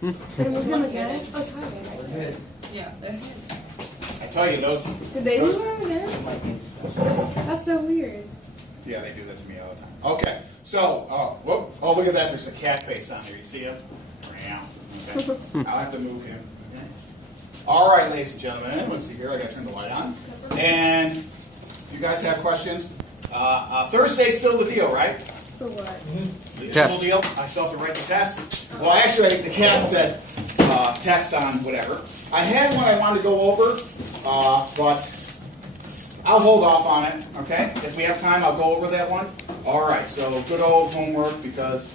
They moved them again? Oh, Tyler. Yeah, they're here. I tell you, those... Did they move them again? That's so weird. Yeah, they do that to me all the time. Okay, so, whoop. Oh, look at that. There's a cat face on here. You see him? Yeah. Okay. I'll have to move him. Okay. All right, ladies and gentlemen. Let's see here. I got to turn the light on. And you guys have questions? Thursday's still the deal, right? For what? The Test. deal. I still have to write the test. Well, actually, the cat said test on whatever. I had one I wanted to go over, but I'll hold off on it, okay? If we have time, I'll go over that one. All right, so good old homework because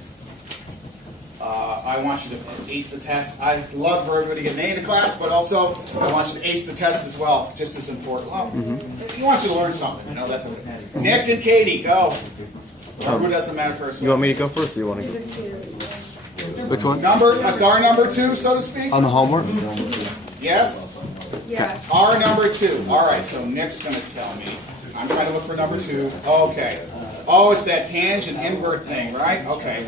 I want you to ace the test. I love for everybody to get an A in the class, but also I want you to ace the test as well, just as important. Well, you want you to learn something, you know, that's okay. Nick and Katie, go. Or who doesn't matter first? You want me to go first, or you want to go? Which one? That's our number 2, so to speak? On the homework? Yes? Yeah. Our number 2. All right, so Nick's going to tell me. I'm trying to look for number 2. Okay. Oh, it's that tangent invert thing, right? Okay.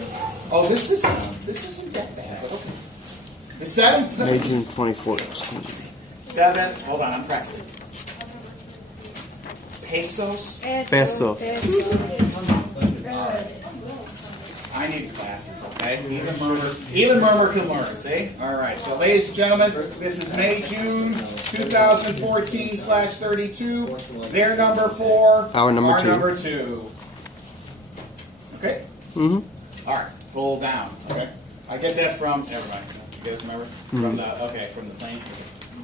Oh, this isn't that bad, but okay. The 7. 1924. 7. Hold on, I'm practicing. Pesos. Peso. I need glasses, okay? Even Murmer can learn, see? All right, so ladies and gentlemen, this is May, June 2014/32. Their number 4. Our number 2. number 2. Okay? Mm-hmm. All right, pull down, okay? I get that from, never mind. You guys remember? From the plane.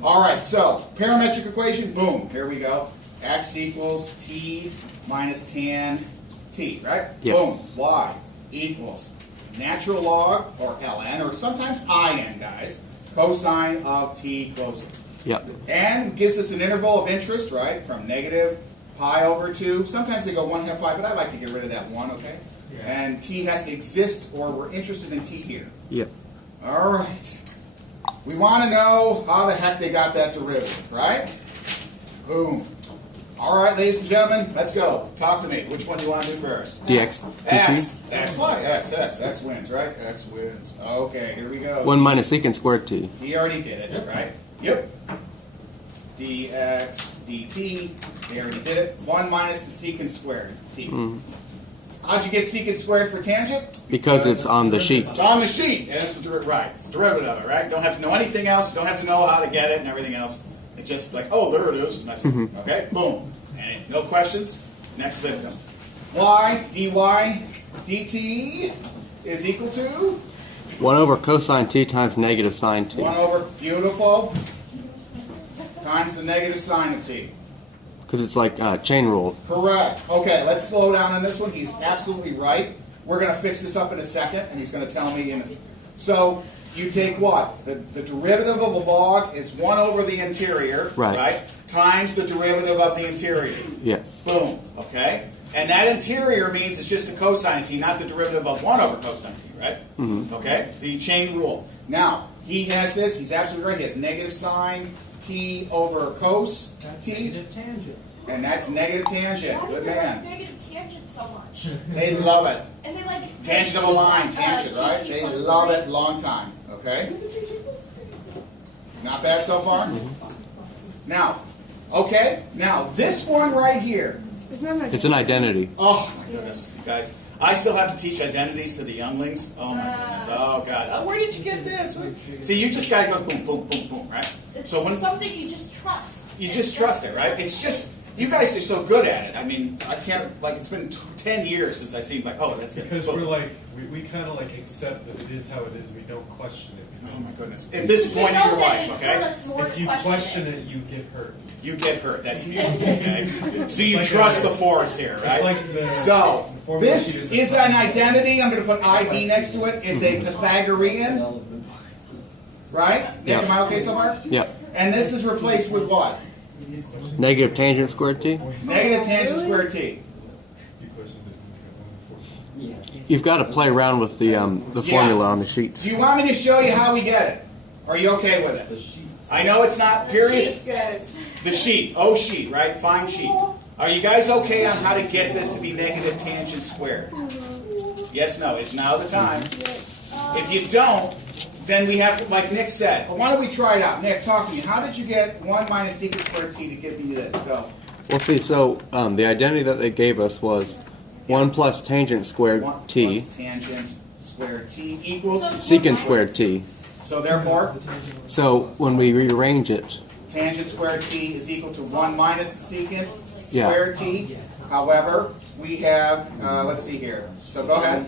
All right, so parametric equation, boom, here we go. X equals T minus tan T, right? Yes. Boom, Y equals natural log, or ln, or sometimes in, guys, cosine of T closing. Yep. And gives us an interval of interest, right, from negative pi over 2. Sometimes they go 1/2 pi, but I like to get rid of that 1, okay? Yeah. And T has to exist, or we're interested in T here. Yep. All right. We want to know how the heck they got that derivative, right? Boom. All right, ladies and gentlemen, let's go. Talk to me. Which one do you want to do first? dx. X. X, Y. X, X. X wins, right? X wins. Okay, here we go. 1 minus secant squared t. He already did it, right? Yep. dx dt. He already did it. 1 minus the secant squared t. How'd you get secant squared for tangent? Because it's on the sheet. It's on the sheet, and it's the right. It's the derivative of it, right? Don't have to know anything else. Don't have to know how to get it and everything else. It's just like, oh, there it is. And that's it. Okay, boom. And no questions. Next victim. Y dy dt is equal to 1 over cosine t times negative sine t. 1 over, beautiful, times the negative sine of t. Because it's like chain rule. Correct. Okay, let's slow down on this one. He's absolutely right. We're going to fix this up in a second, and he's going to tell me in a... So, you take what? The derivative of a log is 1 over the interior, right? Times the derivative of the interior. Yes. Boom. Okay? And that interior means it's just the cosine t, not the derivative of 1 over cosine t, right? Okay? The chain rule. Now, he has this. He's absolutely right. He has negative sine t over cos t. Negative tangent. And that's negative tangent. Good man. Negative tangent so much. They love it. And they like Tangent of a line, tangent, right? They love it long time. Okay? Not bad so far? Now, okay? Now, this one right here. It's an identity. Oh, my goodness, you guys. I still have to teach identities to the younglings. Oh, my goodness. Oh, God. Oh, where did you get this? See, you just got to go boom, boom, boom, boom, right? It's so when something you just trust. You just trust it, right? It's just... You guys are so good at it. I mean, I can't, like, it's been 10 years since I seen, like, oh, that's it. Because we're like, we kind of like accept that it is how it is. We don't question it. Oh, my goodness. At this point in your life, okay? If you question it, you get hurt. You get hurt. That's beautiful, okay? So you trust the force here, right? Like so, this is an identity. I'm going to put ID next to it. It's a Pythagorean, right? Yeah. Am I okay so far? Yep. And this is replaced with what? Negative tangent squared t. Negative tangent squared t. You've got to play around with the formula on the sheet. Do you want me to show you how we get it? Are you okay with it? I know it's not period. The sheet. Oh, sheet, right? Fine sheet. Are you guys okay on how to get this to be negative tangent squared? Yes, no. It's now the time. If you don't, then we have to, like Nick said, why don't we try it out? Nick, talk to me. How did you get 1 minus secant squared t to give me this? Go. Well, see, so the identity that they gave us was 1 plus tangent squared 1 t, plus tangent squared t equals secant squared t. So therefore, So when we rearrange it, tangent squared t is equal to 1 minus the secant Yeah. squared t. However, we have, let's see here. So go ahead.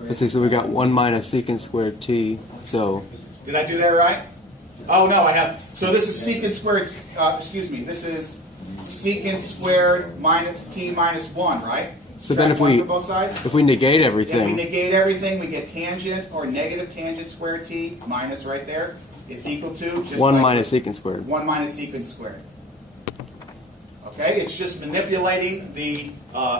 let's see, so we got 1 minus secant squared t. So Did I do that right? Oh, no, I have. So this is secant squared, excuse me, this is secant squared minus t minus 1, right? So then Subtract if we- 1 from both sides? if we negate If we everything, negate everything, we get tangent or negative tangent squared t minus right there is equal to just 1 like minus secant squared. 1 minus secant squared. Okay, it's just manipulating the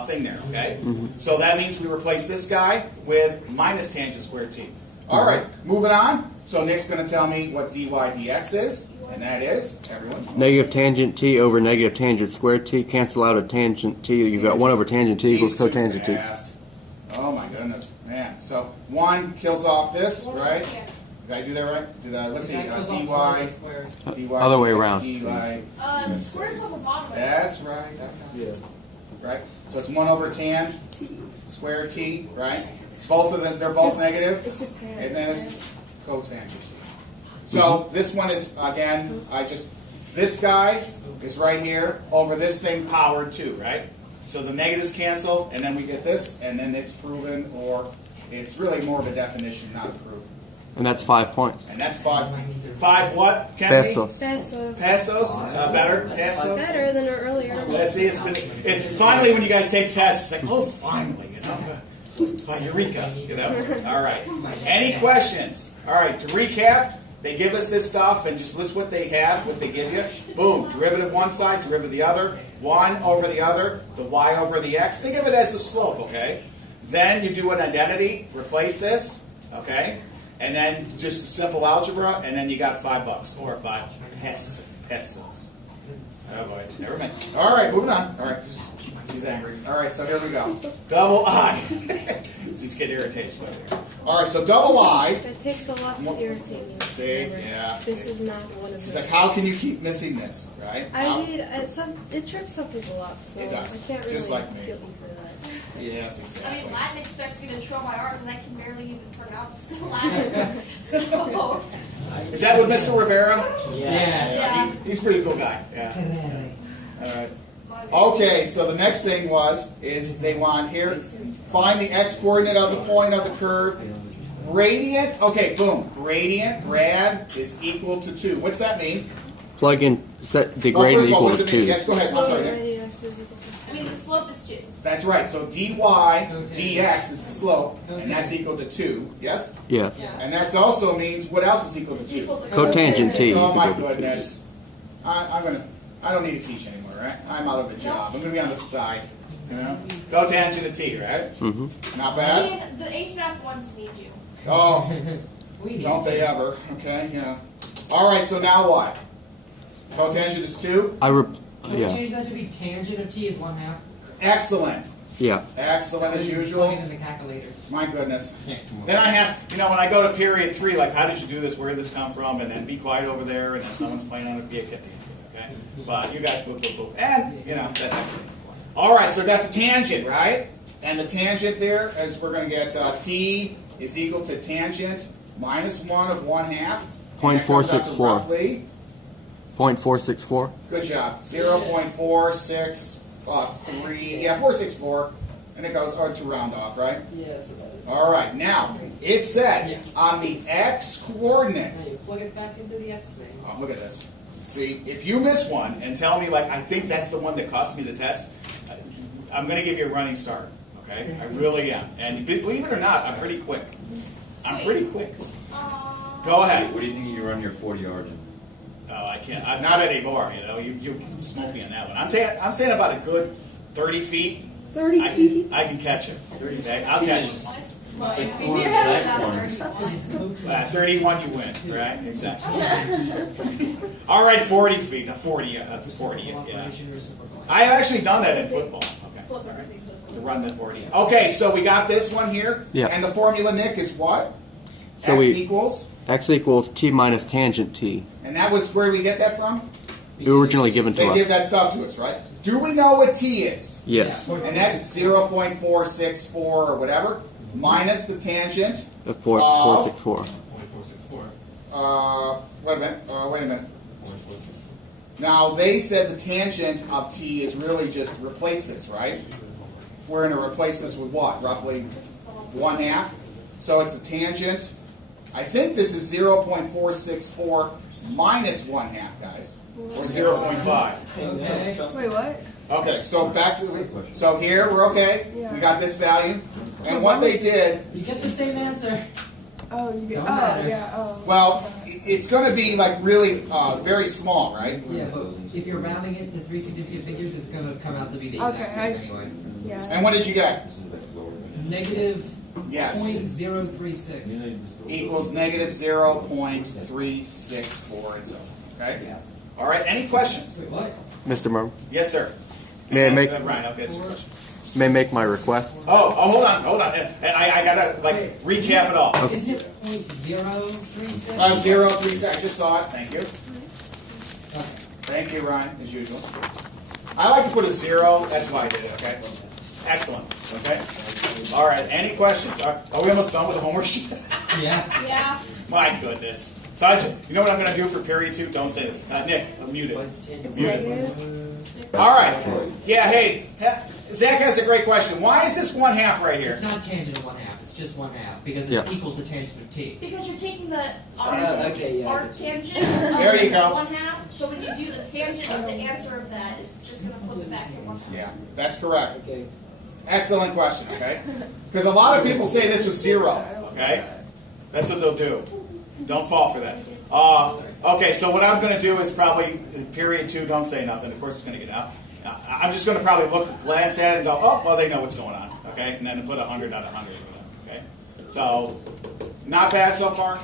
thing there, okay? So that means we replace this guy with minus tangent squared t. All right, moving on. So Nick's going to tell me what dy dx is, and that is, everyone. Negative tangent t over negative tangent squared t. Cancel out a tangent t. You've got 1 over tangent t equals These too cotangent t. fast. Oh my goodness, man. So 1 kills off this, right? Did I do that right? Did I? Let's see. dy. Other way around. dy. Squares on the bottom. That's right. Right. So it's 1 over tan square t, right? Both of them, they're both negative. It's just tan. And then it's cotangent. So this one is, again, this guy is right here over this thing powered 2, right? So the negatives cancel, and then we get this, and then it's proven, or it's really more of a definition, not a proof. And that's 5 points. And that's 5 what, Kennedy? Pesos. Pesos. Pesos? Better? Pesos? Better than earlier. Let's see, finally when you guys take tests, it's like, oh, finally, you know? By Eureka, you know? All right. Any questions? All right, to recap, they give us this stuff and just list what they have, what they give you. Boom, derivative one side, derivative the other, 1 over the other, the y over the x. Think of it as the slope, okay? Then you do an identity, replace this, okay? And then just simple algebra, and then you got $5 or 5 pesos. Oh boy, never mind. All right, moving on. All right, he's angry. All right, so here we go. Double I. He's getting irritated. All right, so double I. It takes a lot to irritate me. See, yeah. This is not one of She's those. like, how can you keep missing this, right? It trips some people up, so It does, I can't really just like me. feel you for that. Yes, I exactly. mean, Latin expects me to show my arts, and I can barely even pronounce Latin. So, Is that with Mr. Rivera? yeah. He's a pretty cool guy. Yeah. All right. Okay, so the next thing is they want here, find the x-coordinate of the point of the curve. Gradient, okay, boom. Gradient, grad, is equal to 2. What's that mean? Plug in, set the Well, gradient first of all, equal what to does it mean? 2. Yes, go ahead. I'm Slope sorry. Nick. radius is equal to I mean, the slope is 2. That's right. So dy dx is the slope, and that's equal to 2. Yes? Yes. And that also means, what else is equal to 2? Equal to Cotangent t is Oh my equal to 2. goodness. I don't need to teach anymore, right? I'm out of a job. I'm going to be on the side. You know? Cotangent of t, right? Mm-hmm. Not I bad? mean, the AICE math ones need you. Oh, don't they ever? Okay, yeah. All right, so now what? Cotangent is 2? Can we Yeah. change that to be tangent of t is 1/2? Excellent. Yeah. Excellent as Plug usual. it in the calculator. My goodness. Then I have, when I go to period 3, like, how did you do this? Where did this come from? And then be quiet over there, and then someone's playing on a piano at the end of it, okay? But you guys, boop, boop, boop. And, that type of thing. All right, so I got the tangent, right? And the tangent there, as we're going to get t is equal to tangent minus 1 of 1/2. And that comes out to 0.464. roughly, 0.464. good job, 0.463, 464. And it goes to round off, right? Yeah, that's what that is. All right, now, it says on the x-coordinate, Now you plug it back into the x thing. oh, look at this. See, if you miss one and tell me, like, I think that's the one that cost me the test, I'm going to give you a running start, okay? I really am. And believe it or not, I'm pretty quick. I'm pretty quick. Go ahead. What do you think you run your 40 yard in? Oh, I can't. Not anymore, You can smoke me on that one. I'm saying about a good 30 feet. 30 feet? I can catch it. 30 feet. I'll catch it. Your head's about 31. 31 you win, right? Exactly. All right, 40 feet. 40, that's 40, yeah. I have actually done that in football. Okay. To run the 40. Okay, so we got this one here. Yeah. And the formula, Nick, is what? So X we equals, x equals t minus tangent t. and that was where we get that from? Originally given to They give us. that stuff to us, right? Do we know what t is? Yes. And that's 0.464 or whatever, minus the tangent. Of 464. 0.464. Wait a minute. Now, they said the tangent of t is really just replace this, right? We're going to replace this with what? Roughly 1/2? So it's the tangent. I think this is 0.464 minus 1/2, guys. Or 0.5. Okay. Wait, what? Okay, so back to so here we're okay. Yeah. We got this value, and what they did. You get the same answer. Oh, you get. Don't Oh, matter. yeah. Oh. Well, it's going to be like really very small, right? Yeah, but if you're rounding it to 3 significant figures, it's going to come out to be the exact Okay, same anyway. Yeah. And what did you get? Negative Yes, 0.036. equals negative 0.364 and so on. Okay. All right. Any questions? Wait, what? Mr. Murmer, Yes, sir. May I make- Ryan, I'll get some questions. may I make my request? Oh, hold on. I gotta like recap it all. Isn't it 0.036? 0.36. I just saw it. Thank you. Thank you, Ryan, as usual. I like to put a 0. That's why I did it. Okay. Excellent. Okay. All right. Any questions? Are we almost done with the homework sheet? Yeah. Yeah. My goodness. So you know what I'm going to do for period 2? Don't say this. Nick, I'm muted. It's Muted. negative. All right. Yeah. Hey, Zach has a great question. Why is this 1/2 right here? It's not tangent of 1/2. It's just 1/2 because it's Yeah. equal to tangent of t. Because you're taking the okay, yeah, I arc get you. tangent of There you go. 1/2. So when you do the tangent of the answer of that, it's just going to flip it back to 1/2. Yeah, that's correct. Okay. Excellent question, okay? Because a lot of people say this was 0, okay? That's what they'll do. Don't fall for that. Okay, so what I'm going to do is probably, period 2, don't say nothing. Of course it's going to get out. I'm just going to probably glance at it and go, oh, well, they know what's going on, okay? And then put 100 on 100, okay? So, not bad so far.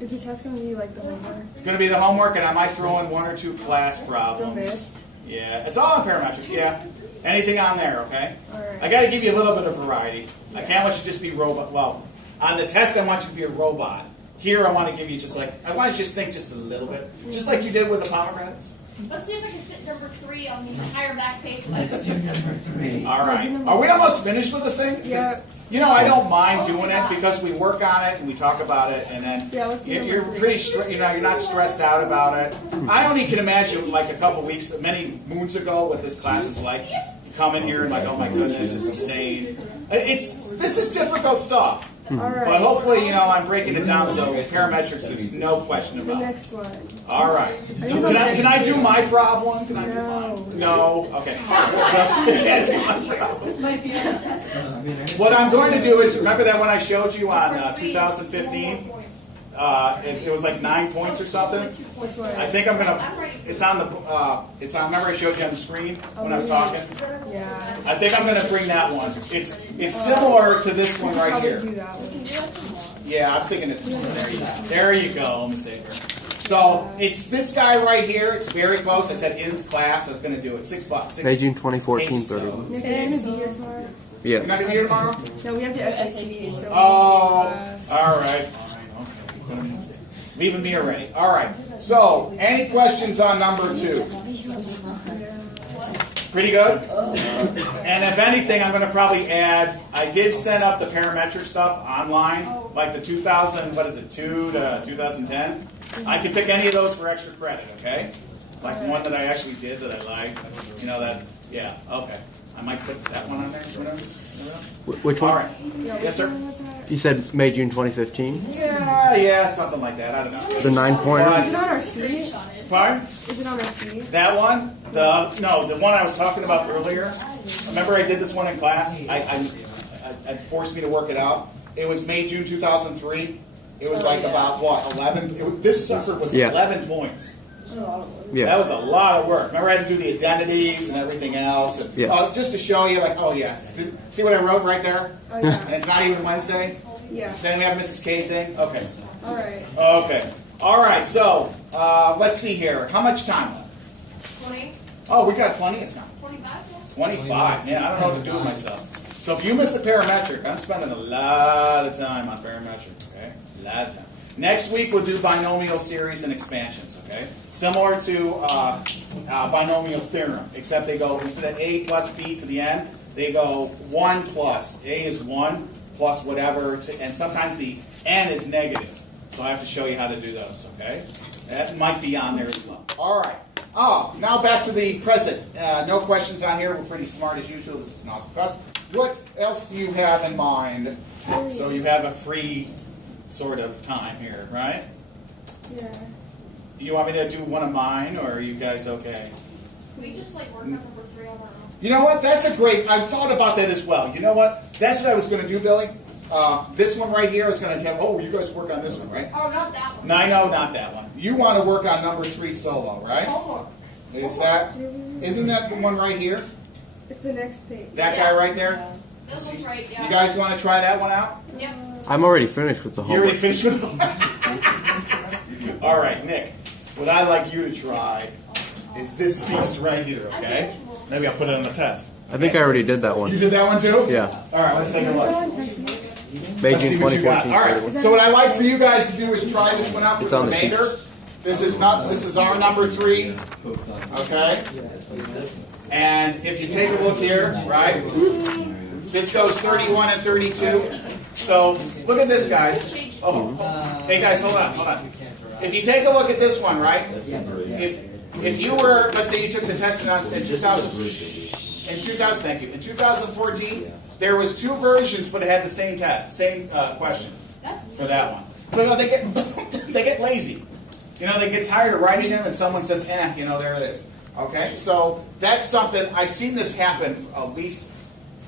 Is the test going to be like the homework? It's going to be the homework, and I might throw in 1 or 2 class From problems. this? Yeah, it's all on Parametric, yeah. Anything on there, okay? Alright. I got to give you a little bit of variety. I can't want you to just be robot. Well, on the test, I want you to be a robot. Here, I want to give you just like, I want you to just think just a little bit. Just like you did with the pomegranates. Let's see if I can fit number 3 on the entire back page. Let's do number 3. All right. do number Are we almost finished with the thing? 'Cause, Yeah. You know, I don't mind doing it because we work on it and we talk about it, and then Yeah, let's do you're number 3. pretty, you're not stressed out about it. I only can imagine like a couple weeks, many moons ago, what this class is like. You come in here and like, oh my goodness, it's insane. This is difficult stuff. Alright. But hopefully, you know, I'm breaking it down so parametrics, there's no question The about it. next one. All right. Can I do my problem? Can I do mine? No. Okay. I can't do my problem. This might be on the test. What I'm going to do is, remember that one I showed you on 2015? It was like 9 points or something. Which one? I think I'm gonna. It's on the. It's on. Remember I showed you on the screen when I was talking. Yeah. I think I'm gonna bring that one. It's similar to this We one should right probably here. do that one. Yeah, I'm thinking it's there you go. Let me save her. So it's this guy right here. It's very close. I said in class I was gonna do it. $6. May June 2014, 31. Nick, are you gonna be here tomorrow? You're not Yes. gonna be here tomorrow? No, we have the SAT. So Oh, all right. Okay. Leaving me already. All right. So, any questions on number 2? Pretty good? And if anything, I'm going to probably add, I did set up the parametric stuff online, like the 2000, what is it, 2 to 2010. I can pick any of those for extra credit, okay? Like one that I actually did that I liked. You know that, yeah, okay. I might put that one on there. Which All one? right. Yes, sir. You said May June 2015? Yeah, something like that. I don't know. The 9 pointer? Is it on our sheet? Pardon? Is it on our sheet? That one? The one I was talking about earlier. Remember I did this one in class? It forced me to work it out. It was May, June 2003. It was like about, what, 11? This sucker was 11 points. Yeah. That was a lot of work. Remember I had to do the identities and everything else. And, Yes. just to show you, like, oh yes. See what I wrote right there? Oh, yeah. And it's not even Wednesday? Yeah. Then we have Mrs. K thing? Okay. Alright. Okay. All right, so let's see here. How much time left? 20, Oh, we got plenty of time. 25. 25. Man, I don't know what to do with myself. So if you miss a parametric, I'm spending a lot of time on parametric, okay? A lot of time. Next week we'll do binomial series and expansions, okay? Similar to binomial theorem, except they go, instead of a plus b to the n, they go 1 plus. A is 1 plus whatever, and sometimes the n is negative. So I have to show you how to do those, okay? That might be on there as well. All right. Oh, now back to the present. No questions on here. We're pretty smart as usual. This is an awesome class. What else do you have in mind? So you have a free sort of time here, right? Yeah. You want me to do one of mine, or are you guys okay? Can we just like work on number 3 on our own? You know what? That's a great. I thought about that as well. You know what? That's what I was going to do, Billy. This one right here is going to have. Oh, you guys work on this one, right? Oh, not that one. No, I know, not that one. You want to work on number 3 solo, right? Homework. Isn't that the one right here? It's the next page. That guy right there? This one's right, yeah. You guys want to try that one out? Yep. I'm already finished with the You already homework. finished with them? All right, Nick. What I'd like you to try is this beast right here, okay? Maybe I'll put it on the test. I think I already did that one. You did that one too? Yeah. All right, let's take a What is that look. one? Can I see it? Let's Beijing see what you got. 2014. All right. So what I'd like for you guys to do is try this one out for It's the on the sheet. remainder. This is our number 3, okay? And if you take a look here, right? This goes 31 and 32. So look at this, guys. Oh, hey guys, hold on. If you take a look at this one, right? If you were, let's say you took the test in 2000, thank you. In 2014, there was 2 versions, but it had the same test, same question for that one. But they get lazy. You know, they get tired of writing them, and someone says, you know, there it is. Okay, so that's something I've seen this happen at least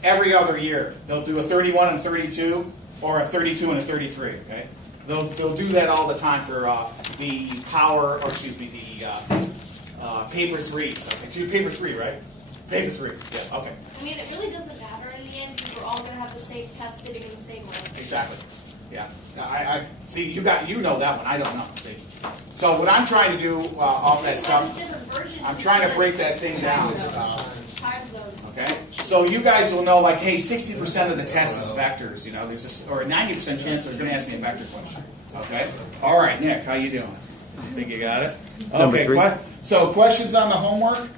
every other year. They'll do a 31 and 32, or a 32 and a 33. Okay, they'll do that all the time for the power, or excuse me, the paper 3s. Okay, paper 3, right? Paper 3. Yeah. Okay. I mean, it really doesn't matter in the end because we're all going to have the same test sitting in the same room. Exactly. Yeah. I see. You know that one. I don't know. See. So what I'm trying to do off that stuff, I'm trying to break that thing down. Time zones. Okay. So you guys will know, like, hey, 60% of the test is vectors. You know, there's a 90% chance they're going to ask me a vector question. Okay. All right, Nick, how you doing? Think you got it? Number Okay. 3. So questions on the homework?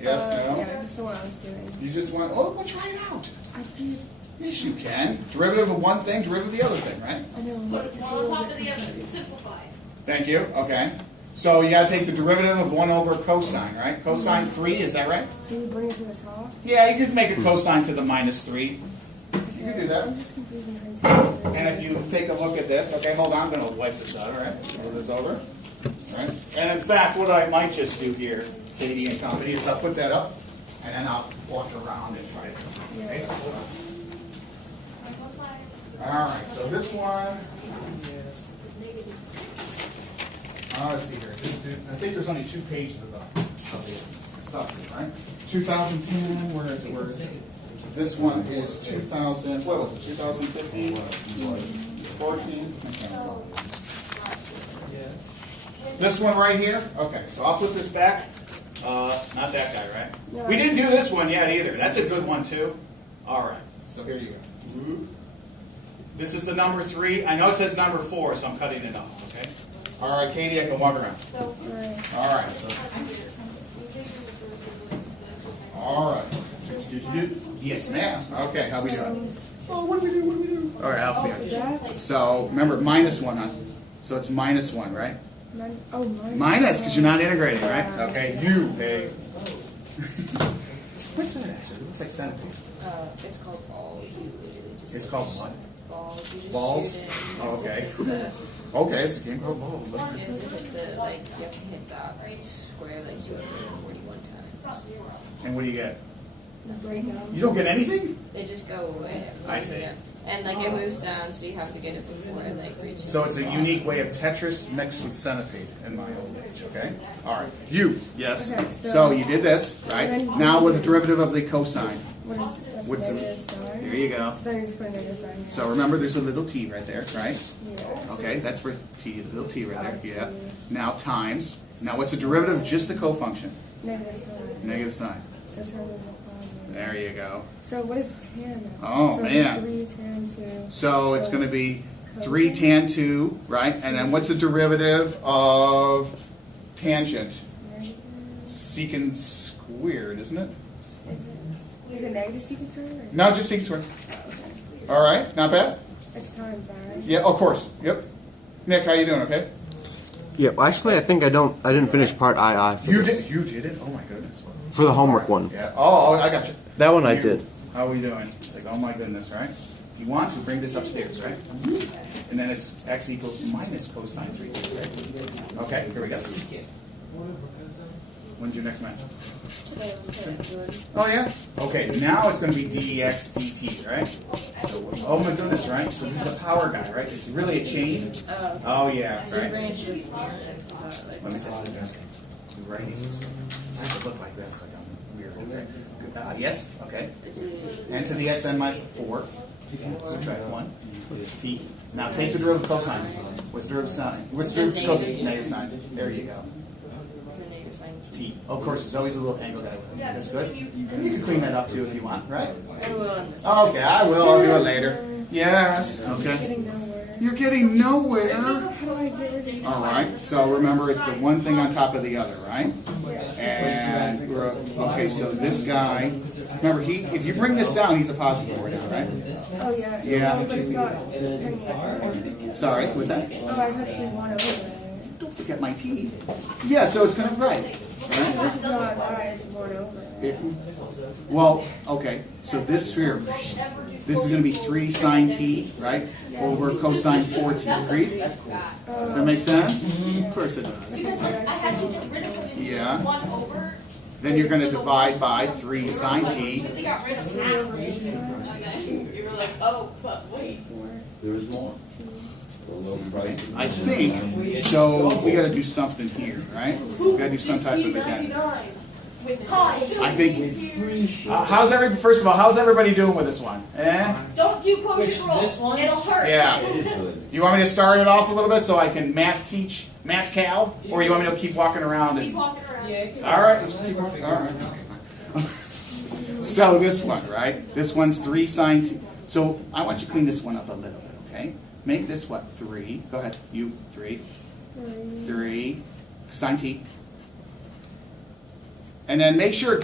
Yes. No. Yeah, just the one I was doing. You just want? Oh, well, try it out. I did. Yes, you can. Derivative of one thing, derivative of the other thing, right? I know. Put Just a one on little top of bit the other. confused. Simplify. Thank you. Okay. So you got to take the derivative of 1 over cosine, right? Cosine 3, is that right? So you bring it to the top? Yeah, you could make a cosine to the -3. You can do that. I'm just confused in how to And if you take a look at this, okay, hold on, I'm going to wipe this out, all right? Move this over. All right. And in fact, what I might just do here, Katie and company, is I'll put that up, and then I'll walk around and try it. Okay, so hold on. All right, so this one, let's see here. I think there's only 2 pages of this stuff here, right? 2010, where is it? This one is 2000, what was it, 2015? 14? This one right here? Okay, so I'll put this back. Not that guy, right? No. We didn't do this one yet either. That's a good one too. All right, so here you go. This is the number 3. I know it says number 4, so I'm cutting it off, okay? All right, Katie, I can walk around. So, All right, so, all right. Yes, ma'am. Okay, how we doing? Oh, what do we do? All right, I'll be Is that? So, remember, -1, huh? So it's -1, right? Mine. Minus, because you're not integrating, right? Okay, you, hey. What's that actually? It looks like centipede. It's called balls. You literally just. It's called what? Balls. You just Balls? shoot it. Oh, okay. The, Okay, it's a game called balls. you have to hit the like. You have to hit that square like 241 times. And what do you get? Break them. You don't get anything? They just go away. I see. Yeah. And like it moves down, so you have to get it before it like reaches. So it's the a bottom. unique way of Tetris mixed with centipede in my old age, okay? All right, you, yes. Okay, So so- you did this, right? And then- Now with the derivative of the cosine. What is that's What's the- negative sign? There you go. So then you're just putting negative sign here. So remember, there's a little t right there, right? Yeah. Okay, that's for t, the little t right there, yeah. Now times. Now what's the derivative of just the cofunction? Negative sign. Negative sign. So turn into positive. There you go. So what is tan? Oh, so man. 3 tan 2. So it's going to be 3 tan 2, right? And then what's the derivative of tangent? Secant squared, isn't it? Is it negative secant squared? Or? No, just secant squared. Oh, okay. All right, not bad? It's times that, right? Yeah, of course. Yep. Nick, how you doing, okay? Yeah, actually, I think I didn't finish part II. For You this. did? You did it? Oh, my goodness. For the homework one. Yeah. Oh, I got you. That one I did. How are we doing? It's like, oh my goodness, right? If you want to, bring this upstairs, right? And then it's x equals minus cosine 3t, right? Okay, here we go. When's your next match? Oh, yeah? Okay, now it's going to be dx dt, right? So, oh my goodness, right? So this is a power guy, right? It's really a chain. Oh, yeah, right? Let me see this. The righties. I have to look like this, like I'm weird. Okay. Yes, okay. N to the xn minus 4. Subtract 1. T. Now take the derivative of cosine. What's the derivative of sine? What's the derivative of cosine? Negative sine. There you go. T. Of course, there's always a little angle guy with it. That's good. You can clean that up too if you want, right? Okay, I will. I'll do it later. Yes. Okay. Getting nowhere. You're getting nowhere. How do I get rid of these? All right. So remember, it's the one thing on top of the other, right? And we're okay. So this guy, remember, if you bring this down, he's a positive right now, right? Oh, yeah. Yeah. No, but it's not. Sorry. What's that? Oh, I have to do 1 over there. Don't forget my T. Yeah. So it's gonna right. This is not I, it's 1 over there. Well, okay. So this here, this is going to be 3 sine t, right, over cosine 4t. Agreed? Does that make sense? Of course it does. Because like, I had to get rid of this Yeah. 1 over. Then you're going to divide by 3 sine t. Completely got rid of half. You were like, oh, but wait. There is more. I think, so we got to do something here, right? We got to do some type of addendum. Hi. I think, first of all, how's everybody doing with this one? Eh? Don't do quotient roll. this one? It'll hurt. Yeah. You want me to start it off a little bit so I can mass cal? Or you want me to keep walking around? Keep walking around. All right. All right. So this one, right? This one's 3 sine t. So I want you to clean this one up a little bit, okay? Make this what? 3. Go ahead. You 3. 3 sine t. And then make sure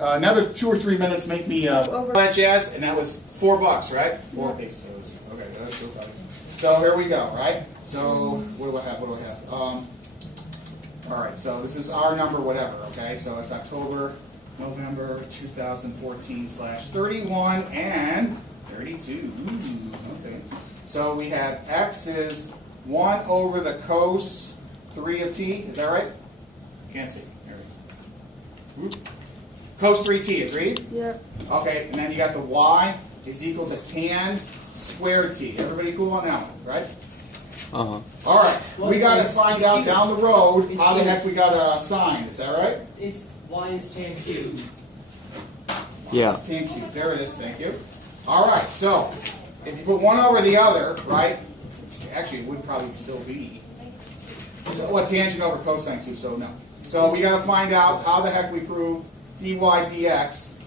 another 2 or 3 minutes make me that jazz, and that was $4, right? 4 pesos. Okay, that's good. So here we go, right? So what do I have? What do I have? All right. So this is our number, whatever. Okay. So it's October, November 2014/31 and 32. Okay. So we have x is 1 over the cos 3 of t. Is that right? Can't see. Cos 3t, agreed? Yep. Okay, and then you got the y is equal to tan squared t. Everybody cool on that one, right? Uh-huh. All right, we got to find out down the road how the heck we got a sign. Is that right? It's y is tan cubed. Yeah. It's tan cubed. There it is. Thank you. All right, so if you put one over the other, right? Actually, it would probably still be what tangent over cosine cubed. So no. So we got to find out how the heck we prove dy dx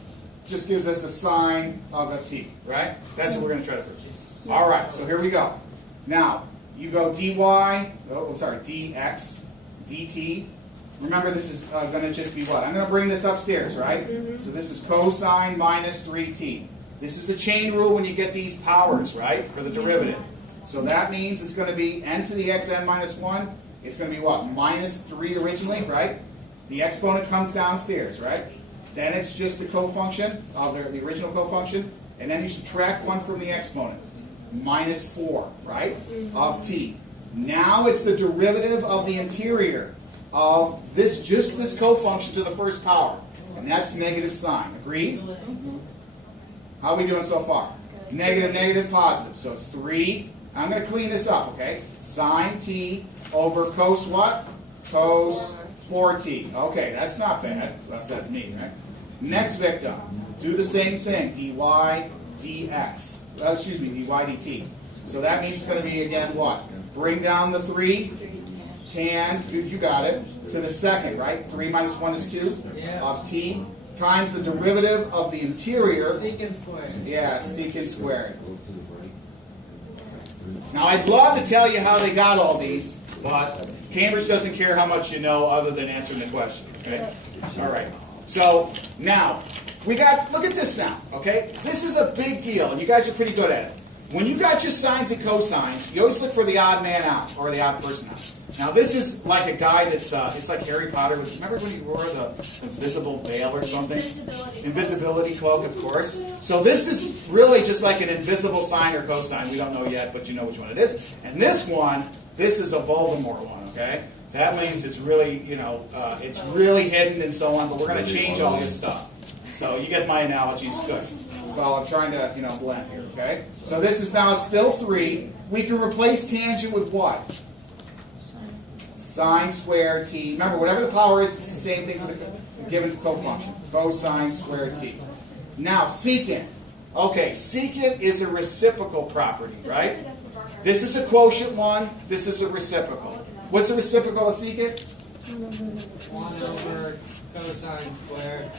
just gives us a sine of a t, right? That's what we're going to try to prove. All right, so here we go. Now, you go dx, dt. Remember, this is going to just be what? I'm going to bring this upstairs, right? So this is cosine minus 3t. This is the chain rule when you get these powers, right, for the derivative. So that means it's going to be n to the xn minus 1. It's going to be what? Minus 3 originally, right? The exponent comes downstairs, right? Then it's just the cofunction of the original cofunction, and then you subtract 1 from the exponent. Minus 4, right? Of t. Now it's the derivative of the interior of just this cofunction to the first power. And that's negative sine. Agreed? How are we doing so far? Negative, negative, positive. So it's 3. I'm going to clean this up, okay? Sine t over cos what? Cos 4t. Okay, that's not bad. That's neat, right? Next victim. Do the same thing. dy dx. Excuse me, dy dt. So that means it's going to be, again, what? Bring down the 3. Tan, you got it, to the second, right? 3 minus 1 is 2 of t times the derivative of the interior. Secant squared. Yeah, secant squared. Now, I'd love to tell you how they got all these, but Cambridge doesn't care how much you know other than answering the question, okay? All right. So, now, look at this now, okay? This is a big deal, and you guys are pretty good at it. When you got your sines and cosines, you always look for the odd man out, or the odd person out. Now, this is like a guy that's, it's like Harry Potter. Remember when he wore the invisible veil or something? Invisibility cloak, of course. So this is really just like an invisible sine or cosine. We don't know yet, but you know which one it is. And this is a Voldemort one, okay? That means it's really, it's really hidden and so on, but we're going to change all his stuff. So you get my analogies, good. So I'm trying to, blend here, okay? So this is now still 3. We can replace tangent with what? Sine squared t. Remember, whatever the power is, it's the same thing with the given cofunction. Cosine squared t. Now, secant. Okay, secant is a reciprocal property, right? This is a quotient one. This is a reciprocal. What's a reciprocal of secant? 1 over cosine squared.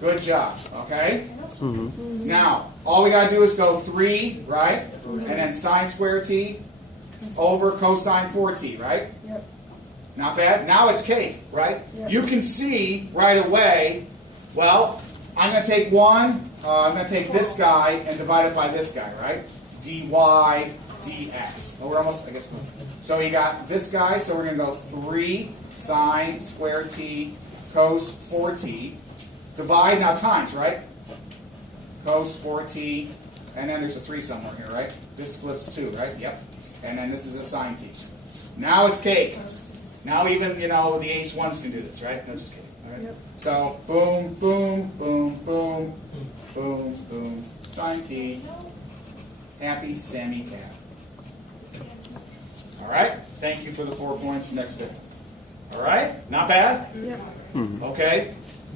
Good job, okay? Now, all we got to do is go 3, right? And then sine squared t over cosine 4t, right? Yep. Not bad. Now it's cake, right? Yep. You can see right away, well, I'm going to take I'm going to take this guy and divide it by this guy, right? dy dx. Oh, we're almost, I guess. So you got this guy, so we're going to go 3 sine squared t cos 4t. Divide, now times, right? Cos 4t, and then there's a 3 somewhere here, right? This flips 2, right? Yep. And then this is a sine t. Now it's cake. Now even, the AICE ones can do this, right? No, just kidding. All right? Yep. So, boom, boom, boom, boom, boom, boom, sine t. Happy Sammy Cat. All right? Thank you for the 4 points. Next bit. All right? Not bad? Yep. Okay?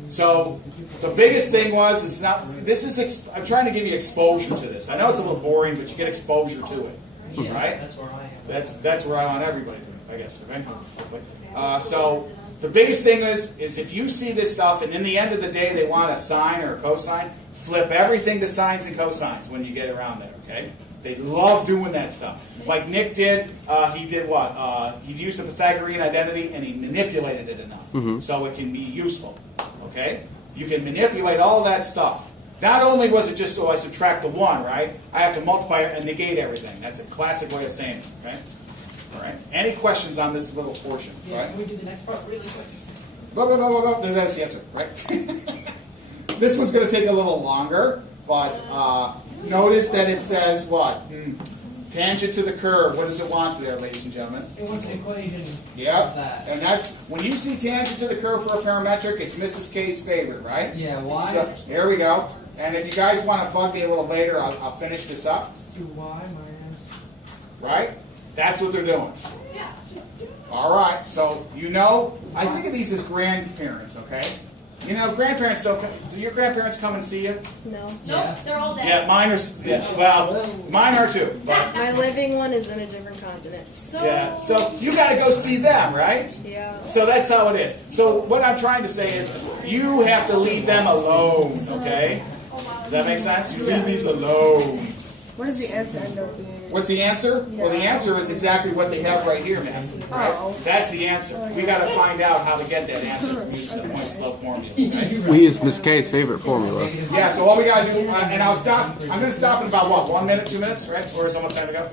So, the biggest thing was, I'm trying to give you exposure to this. I know it's a little boring, but you get exposure to it. Yeah, Right? that's where I am. That's where I want everybody to be, I guess. Okay? So the biggest thing is if you see this stuff and in the end of the day they want a sine or a cosine, flip everything to sines and cosines when you get around there. Okay? They love doing that stuff. Like Nick did. He did what? He used the Pythagorean identity and he manipulated it enough so it can be useful. Okay? You can manipulate all that stuff. Not only was it just so I subtract the 1, right? I have to multiply it and negate everything. That's a classic way of saying it, right? All right. Any questions on this little portion? Yeah, Right? can we do the next part really quick? Blah, blah, blah, blah, blah. That's the answer, right? This one's going to take a little longer, but notice that it says what? Tangent to the curve. What does it want there, ladies and gentlemen? It wants an equation Yep. of that. And that's, when you see tangent to the curve for a parametric, it's Mrs. K's favorite, right? Yeah, why? So, here we go. And if you guys want to bug me a little later, I'll finish this up. Do y minus. Right? That's what they're doing. All right. So, I think of these as grandparents, okay? Grandparents don't come. Do your grandparents come and see you? No. Nope, they're all dead. Yeah, mine are, mine are too. But, My living one is in a different continent. So. yeah. So, you got to go see them, right? Yeah. So that's how it is. So what I'm trying to say is you have to leave them alone, okay? Does that make sense? You leave these alone. What does the answer end up being? What's the answer? Well, the answer is exactly what they have right here, man. Right? Oh. That's the answer. We got to find out how to get that answer using the point slope formula. Okay? We use Miss K's favorite formula. Yeah, so all we got to do, and I'll stop. I'm going to stop in about what, 1 minute, 2 minutes, right? Or is it almost time to go?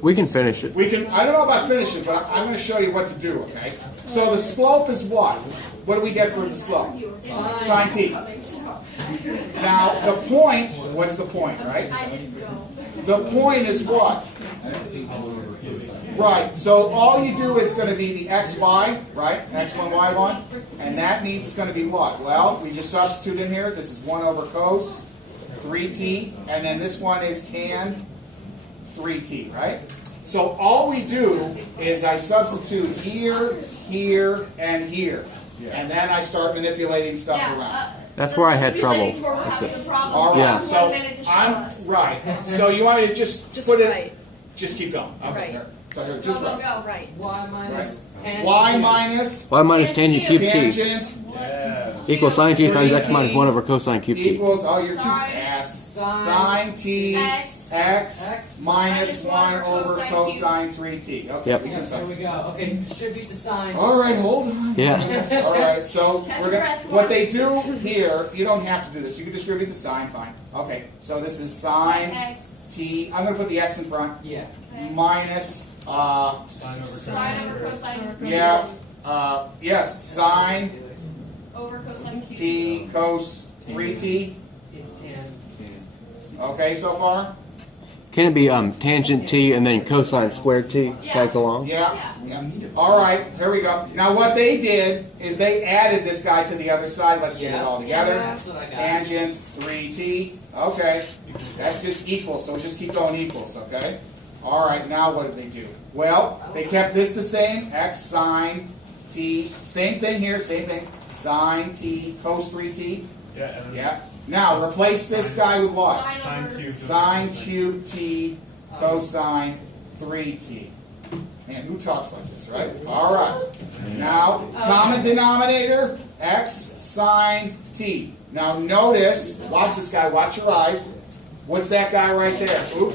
We can finish it. We can. I don't know about finishing, but I'm going to show you what to do. Okay. So the slope is what? What do we get for the slope? Sine t. Now the point. What's the point, right? The point is what? Right. So all you do is going to be the xy, right? x1, y1, and that means it's going to be what? Well, we just substitute in here. This is 1 over cos 3t, and then this one is tan 3t, right? So all we do is I substitute here, here, and here. And then I start manipulating stuff around. That's where I had trouble. All right, Yeah. so I'm right. So you want me to just put right. it? Just keep going. Okay, Right. there. So here, just right. Right. Y minus tangent. Y minus Y minus tangent cube t tangent equals sine t times x minus 1 over cosine cube t. equals. Oh, you're too fast. Sine t X x minus 1 over cosine 3t. Okay, Yep. we can Yeah, there we say. go. Okay, distribute the sign. All right, hold on. Yeah. All right, so Catch we're your gonna, breath, come what on. they do here, you don't have to do this. You can distribute the sign, fine. Okay, so this is sine X, t. I'm gonna put the x in front. Yeah. okay. Minus Sine over Sine over cosine. yeah, yes, sine Over cosine cubed. t cos 3t. It's 10. Okay, so far? Can it be tangent t and then cosine squared t Yeah. tags along? Yeah. All right, here we go. Now what they did is they added this guy to the other side. Let's get it all together. That's what I got. Tangent 3t. Okay, that's just equal, so we just keep going equals, okay? All right, now what did they do? Well, they kept this the same, x sine t. Same thing here, same thing. Sine t cos 3t. Yeah, and then Yeah. Now replace this guy with what? Sine sine over. cubed. Sine cubed t cosine 3t. Man, who talks like this, right? All right. Now, common denominator, x sine t. Now notice, watch this guy, watch your eyes. What's that guy right there? Oop.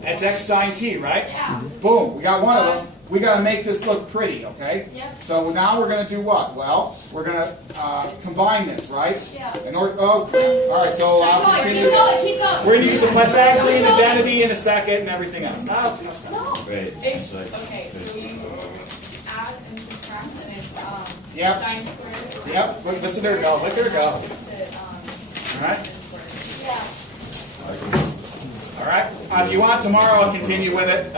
That's x sine t, right? Yeah. Boom, we got one of them. We got to make this look pretty, okay? Yep. So now we're going to do what? Well, we're going to combine this, right? Yeah. In order, oh, all right, so I'll Keep continue. going, keep going. We're going to use a Pythagorean identity in a second and everything else. No. No. Right. It's, Like- okay, so you add and subtract and it's, Yep. sine squared. Yep, listen to her go, look at her go. To, All right? Yeah. All right. If you want, tomorrow I'll continue with it.